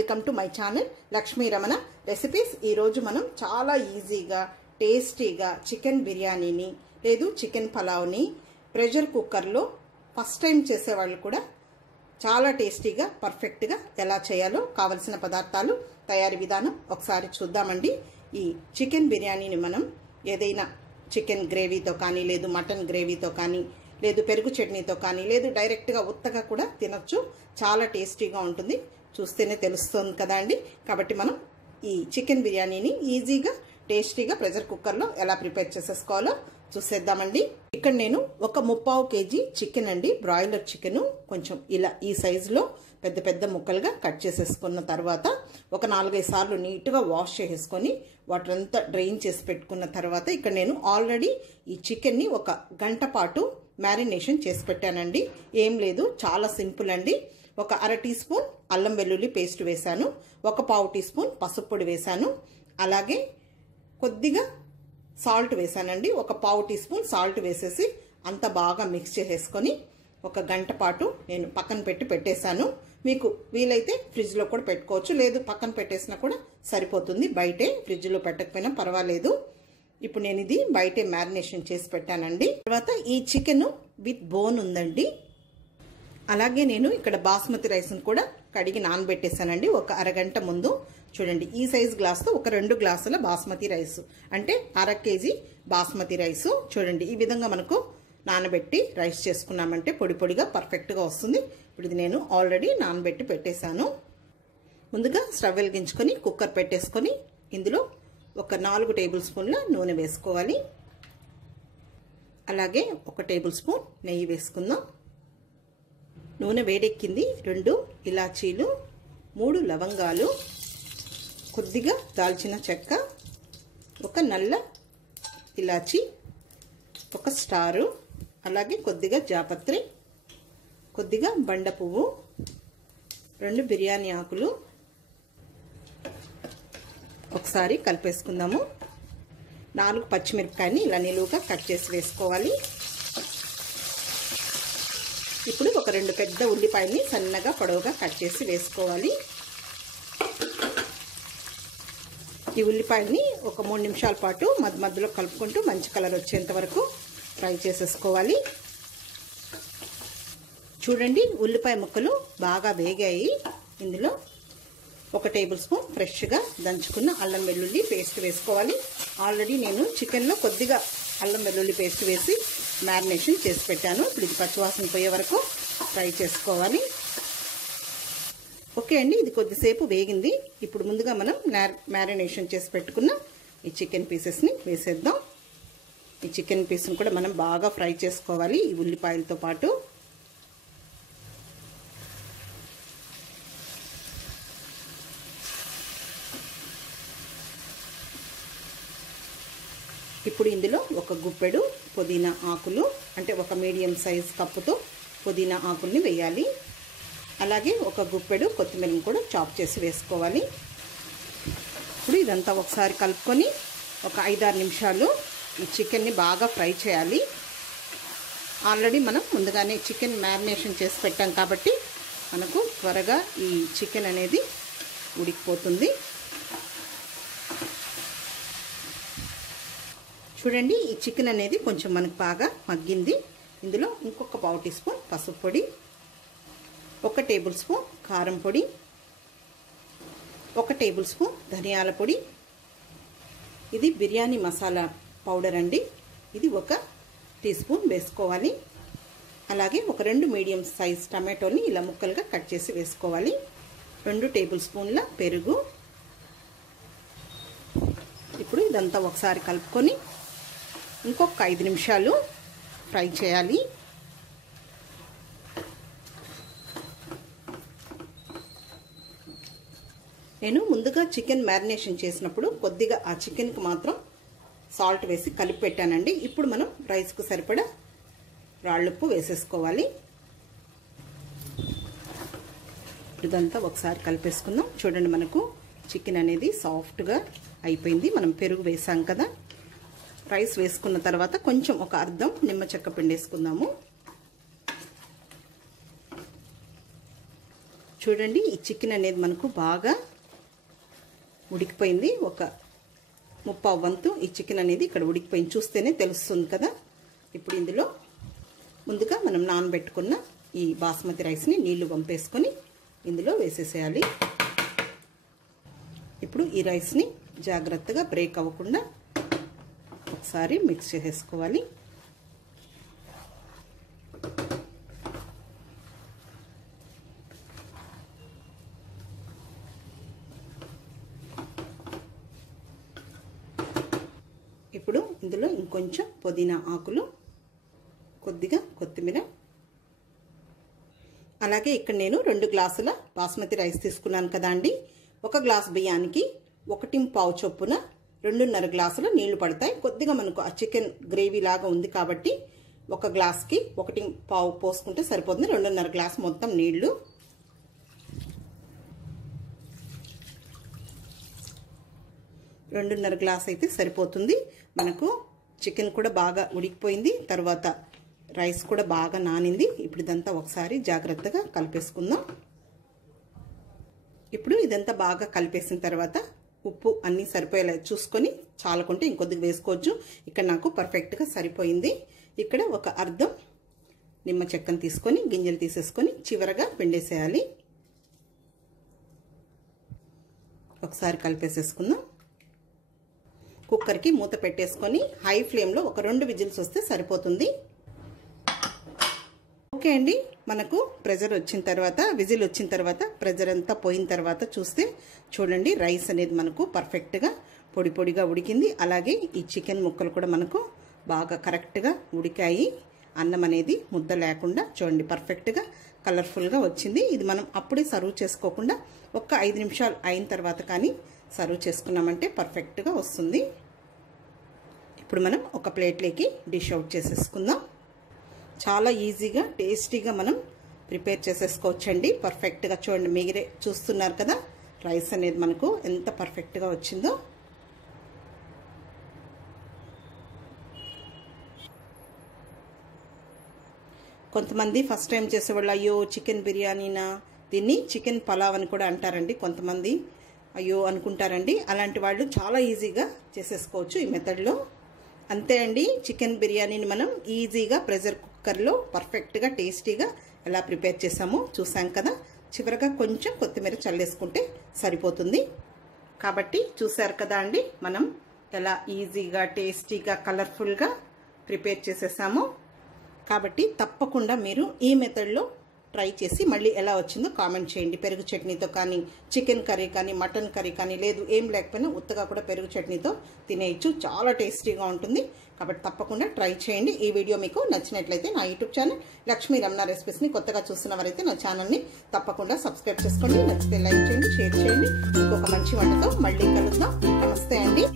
Welcome to my channel Lakshmi Ramana recipes. ఈరోజు మనం చాలా ఈజీగా టేస్టీగా చికెన్ బిర్యానీని లేదు చికెన్ పలావ్ని ప్రెషర్ కుక్కర్లో ఫస్ట్ టైం చేసేవాళ్ళు కూడా చాలా టేస్టీగా పర్ఫెక్ట్గా ఎలా చేయాలో కావలసిన పదార్థాలు తయారీ విధానం ఒకసారి చూద్దామండి. ఈ చికెన్ బిర్యానీని మనం ఏదైనా చికెన్ గ్రేవీతో కానీ లేదు మటన్ గ్రేవీతో కానీ లేదు పెరుగు చట్నీతో కానీ లేదు డైరెక్ట్గా ఉత్తగా కూడా తినొచ్చు. చాలా టేస్టీగా ఉంటుంది, చూస్తేనే తెలుస్తుంది కదా అండి. కాబట్టి మనం ఈ చికెన్ బిర్యానీని ఈజీగా టేస్టీగా ప్రెషర్ కుక్కర్లో ఎలా ప్రిపేర్ చేసేసుకోవాలో చూసేద్దామండి. ఇక్కడ నేను ఒక 3/4 kg చికెన్ అండి, బ్రాయిలర్ చికెన్ కొంచెం ఇలా ఈ సైజులో పెద్ద పెద్ద ముక్కలుగా కట్ చేసేసుకున్న తర్వాత ఒక 4-5 సార్లు నీట్గా వాష్ చేసేసుకొని వాటర్ అంతా డ్రైన్ చేసి పెట్టుకున్న తర్వాత ఇక్కడ నేను ఆల్రెడీ ఈ చికెన్ని ఒక గంట పాటు మ్యారినేషన్ చేసి పెట్టానండి. ఏం లేదు, చాలా సింపుల్ అండి. ఒక 1/2 టీ స్పూన్ అల్లం వెల్లుల్లి పేస్ట్ వేశాను, ఒక 1/4 టీ స్పూన్ పసుపు పొడి వేశాను, అలాగే కొద్దిగా సాల్ట్ వేశానండి. ఒక 1/4 టీ స్పూన్ సాల్ట్ వేసేసి అంత బాగా మిక్స్ చేసేసుకొని ఒక గంట పాటు నేను పక్కన పెట్టేశాను. మీకు వీలైతే ఫ్రిడ్జ్లో కూడా పెట్టుకోవచ్చు, లేదు పక్కన పెట్టేసినా కూడా సరిపోతుంది. బయటే ఫ్రిడ్జ్లో పెట్టకపోయినా పర్వాలేదు. ఇప్పుడు నేను ఇది బయటే మ్యారినేషన్ చేసి పెట్టానండి. తర్వాత ఈ చికెన్ విత్ బోన్ ఉందండి. అలాగే నేను ఇక్కడ బాస్మతి రైస్ను కూడా కడిగి నానబెట్టేశానండి ఒక అరగంట ముందు. చూడండి, ఈ సైజ్ గ్లాస్తో ఒక 2 గ్లాసుల బాస్మతి రైస్ అంటే 1/2 kg బాస్మతి రైస్. చూడండి, ఈ విధంగా మనకు నానబెట్టి రైస్ చేసుకున్నామంటే పొడి పొడిగా పర్ఫెక్ట్గా వస్తుంది. ఇప్పుడు ఇది నేను ఆల్రెడీ నానబెట్టి పెట్టేశాను. ముందుగా స్టవ్ వెలిగించుకొని కుక్కర్ పెట్టేసుకొని ఇందులో ఒక 4 టేబుల్ స్పూన్ల నూనె వేసుకోవాలి. అలాగే 1 టేబుల్ స్పూన్ నెయ్యి వేసుకుందాం. నూనె వేడెక్కింది. 2 ఇలాచీలు, 3 లవంగాలు, కొద్దిగా దాల్చిన చెక్క, ఒక నల్ల ఇలాచీ, ఒక స్టారు, అలాగే కొద్దిగా జాపత్రి, కొద్దిగా బండ పువ్వు, 2 బిర్యానీ ఆకులు. ఒకసారి కలిపేసుకుందాము. 4 పచ్చిమిరపకాయని ఇలా నిలువుగా కట్ చేసి వేసుకోవాలి. ఇప్పుడు ఒక 2 పెద్ద ఉల్లిపాయల్ని సన్నగా పొడవుగా కట్ చేసి వేసుకోవాలి. ఈ ఉల్లిపాయల్ని ఒక 3 నిమిషాల పాటు మధ్యలో కలుపుకుంటూ మంచి కలర్ వచ్చేంత వరకు ఫ్రై చేసేసుకోవాలి. చూడండి, ఉల్లిపాయ ముక్కలు బాగా వేగాయి. ఇందులో 1 టేబుల్ స్పూన్ ఫ్రెష్గా దంచుకున్న అల్లం వెల్లుల్లి పేస్ట్ వేసుకోవాలి. ఆల్రెడీ నేను చికెన్లో కొద్దిగా అల్లం వెల్లుల్లి పేస్ట్ వేసి మ్యారినేషన్ చేసి పెట్టాను. ఇప్పుడు ఇది పచ్చివాసన పోయే వరకు ఫ్రై చేసుకోవాలి. ఓకే అండి, ఇది కొద్దిసేపు వేగింది. ఇప్పుడు ముందుగా మనం మ్యారినేషన్ చేసి పెట్టుకున్న ఈ చికెన్ పీసెస్ని వేసేద్దాం. ఈ చికెన్ పీస్ని కూడా మనం బాగా ఫ్రై చేసుకోవాలి ఈ ఉల్లిపాయలతో పాటు. ఇప్పుడు ఇందులో ఒక గుప్పెడు పుదీనా ఆకులు అంటే ఒక మీడియం సైజ్ కప్పుతో పుదీనా ఆకుల్ని వేయాలి. అలాగే ఒక గుప్పెడు కొత్తిమీరని కూడా చాప్ చేసి వేసుకోవాలి. ఇప్పుడు ఇదంతా ఒకసారి కలుపుకొని ఒక 5-6 నిమిషాలు ఈ చికెన్ని బాగా ఫ్రై చేయాలి. ఆల్రెడీ మనం ముందుగానే చికెన్ మ్యారినేషన్ చేసి పెట్టాం కాబట్టి మనకు త్వరగా ఈ చికెన్ అనేది ఉడికిపోతుంది. చూడండి, ఈ చికెన్ అనేది కొంచెం మనకు బాగా మగ్గింది. ఇందులో ఇంకొక 1/4 టీ స్పూన్ పసుపు పొడి, 1 టేబుల్ స్పూన్ కారం పొడి, 1 టేబుల్ స్పూన్ ధనియాల పొడి, ఇది బిర్యానీ మసాలా పౌడర్ అండి, ఇది 1 టీ స్పూన్ వేసుకోవాలి. అలాగే ఒక 2 మీడియం సైజ్ టమాటోని ఇలా ముక్కలుగా కట్ చేసి వేసుకోవాలి. 2 టేబుల్ స్పూన్ల పెరుగు. ఇప్పుడు ఇదంతా ఒకసారి కలుపుకొని ఇంకొక 5 నిమిషాలు ఫ్రై చేయాలి. నేను ముందుగా చికెన్ మ్యారినేషన్ చేసినప్పుడు కొద్దిగా ఆ చికెన్కి మాత్రం సాల్ట్ వేసి కలిపి పెట్టానండి. ఇప్పుడు మనం రైస్కు సరిపడా రాళ్ళుప్పు వేసేసుకోవాలి. ఇదంతా ఒకసారి కలిపేసుకుందాం. చూడండి, మనకు చికెన్ అనేది సాఫ్ట్గా అయిపోయింది. మనం పెరుగు వేసాం కదా. రైస్ వేసుకున్న తర్వాత కొంచెం ఒక అర్ధం నిమ్మ చెక్క పిండి వేసుకుందాము. చూడండి ఈ చికెన్ అనేది మనకు బాగా ఉడికిపోయింది. ఒక 30 వంతు ఈ చికెన్ అనేది ఇక్కడ ఉడికిపోయింది, చూస్తేనే తెలుస్తుంది కదా. ఇప్పుడు ఇందులో ముందుగా మనం నానబెట్టుకున్న ఈ బాస్మతి రైస్ని నీళ్లు వంపేసుకొని ఇందులో వేసేసేయాలి. ఇప్పుడు ఈ రైస్ని జాగ్రత్తగా బ్రేక్ అవ్వకుండా ఒకసారి మిక్స్ చేసేసుకోవాలి. ఇప్పుడు ఇందులో ఇంకొంచెం పుదీనా ఆకులు, కొద్దిగా కొత్తిమీర, అలాగే ఇక్కడ నేను 2 గ్లాసుల బాస్మతి రైస్ తీసుకున్నాను కదా అండి. 1 గ్లాసు బియ్యానికి 1.25 చొప్పున 2.5 గ్లాసుల నీళ్లు పడతాయి. కొద్దిగా మనకు ఆ చికెన్ గ్రేవీ లాగా ఉంది కాబట్టి 1 గ్లాస్కి 1.25 పోసుకుంటే సరిపోతుంది. 2.5 గ్లాసు మొత్తం నీళ్లు. రెండున్నర గ్లాస్ అయితే సరిపోతుంది. మనకు చికెన్ కూడా బాగా ఉడికిపోయింది, తర్వాత రైస్ కూడా బాగా నానింది. ఇప్పుడు ఇదంతా ఒకసారి జాగ్రత్తగా కలిపేసుకుందాం. ఇప్పుడు ఇదంతా బాగా కలిపేసిన తర్వాత ఉప్పు అన్నీ సరిపోయేలా చూసుకొని, చాలకుంటే ఇంకొద్దిగా వేసుకోవచ్చు. ఇక్కడ నాకు పర్ఫెక్ట్గా సరిపోయింది. ఇక్కడ ఒక అర్ధం నిమ్మ చెక్కను తీసుకొని గింజలు తీసేసుకొని చివరగా పిండేసేయాలి. ఒకసారి కలిపేసేసుకుందాం. కుక్కర్కి మూత పెట్టేసుకొని హై ఫ్లేమ్లో ఒక 2 విజిల్స్ వస్తే సరిపోతుంది. ఓకే అండి, మనకు ప్రెజర్ వచ్చిన తర్వాత, విజిల్ వచ్చిన తర్వాత, ప్రెజర్ అంతా పోయిన తర్వాత చూస్తే చూడండి రైస్ అనేది మనకు పర్ఫెక్ట్గా పొడి పొడిగా ఉడికింది. అలాగే ఈ చికెన్ ముక్కలు కూడా మనకు బాగా కరెక్ట్గా ఉడికాయి. అన్నం అనేది ముద్ద లేకుండా చూడండి పర్ఫెక్ట్గా కలర్ఫుల్గా వచ్చింది. ఇది మనం అప్పుడే సర్వ్ చేసుకోకుండా ఒక 5 నిమిషాలు అయిన తర్వాత కానీ సర్వ్ చేసుకున్నామంటే పర్ఫెక్ట్గా వస్తుంది. ఇప్పుడు మనం ఒక ప్లేట్లోకి డిష్ అవుట్ చేసేసుకుందాం. చాలా ఈజీగా టేస్టీగా మనం ప్రిపేర్ చేసేసుకోవచ్చండి. పర్ఫెక్ట్గా చూడండి, మీరే చూస్తున్నారు కదా రైస్ అనేది మనకు ఎంత పర్ఫెక్ట్గా వచ్చిందో. కొంతమంది ఫస్ట్ టైం చేసేవాళ్ళు అయ్యో చికెన్ బిర్యానీనా, దీన్ని చికెన్ పలావ్ అని కూడా అంటారండి కొంతమంది, అయ్యో అనుకుంటారండి. అలాంటి వాళ్ళు చాలా ఈజీగా చేసేసుకోవచ్చు ఈ మెథడ్లో. అంతే అండి, చికెన్ బిర్యానీని మనం ఈజీగా ప్రెషర్ కుక్కర్లో పర్ఫెక్ట్గా టేస్టీగా ఎలా ప్రిపేర్ చేసామో చూసాం కదా. చివరగా కొంచెం కొత్తిమీర చల్లేసుకుంటే సరిపోతుంది. కాబట్టి చూసారు కదా అండి మనం ఎలా ఈజీగా టేస్టీగా కలర్ఫుల్గా ప్రిపేర్ చేసేసామో. కాబట్టి తప్పకుండా మీరు ఈ మెథడ్లో ట్రై చేసి మళ్ళీ ఎలా వచ్చిందో కామెంట్ చేయండి. పెరుగు చట్నీతో కానీ, చికెన్ కర్రీ కానీ, మటన్ కర్రీ కానీ, లేదు ఏం లేకపోయినా ఉత్తగా కూడా పెరుగు చట్నీతో తినేయచ్చు, చాలా టేస్టీగా ఉంటుంది. కాబట్టి తప్పకుండా ట్రై చేయండి. ఈ వీడియో మీకు నచ్చినట్లయితే నా యూట్యూబ్ ఛానల్ లక్ష్మీ రమణ రెసిపీస్ని కొత్తగా చూస్తున్నవారైతే నా ఛానల్ని తప్పకుండా సబ్స్క్రైబ్ చేసుకోండి. నచ్చితే లైక్ చేయండి, షేర్ చేయండి. ఇంకొక మంచి వంటతో మళ్ళీ కలుద్దాం. నమస్తే అండి.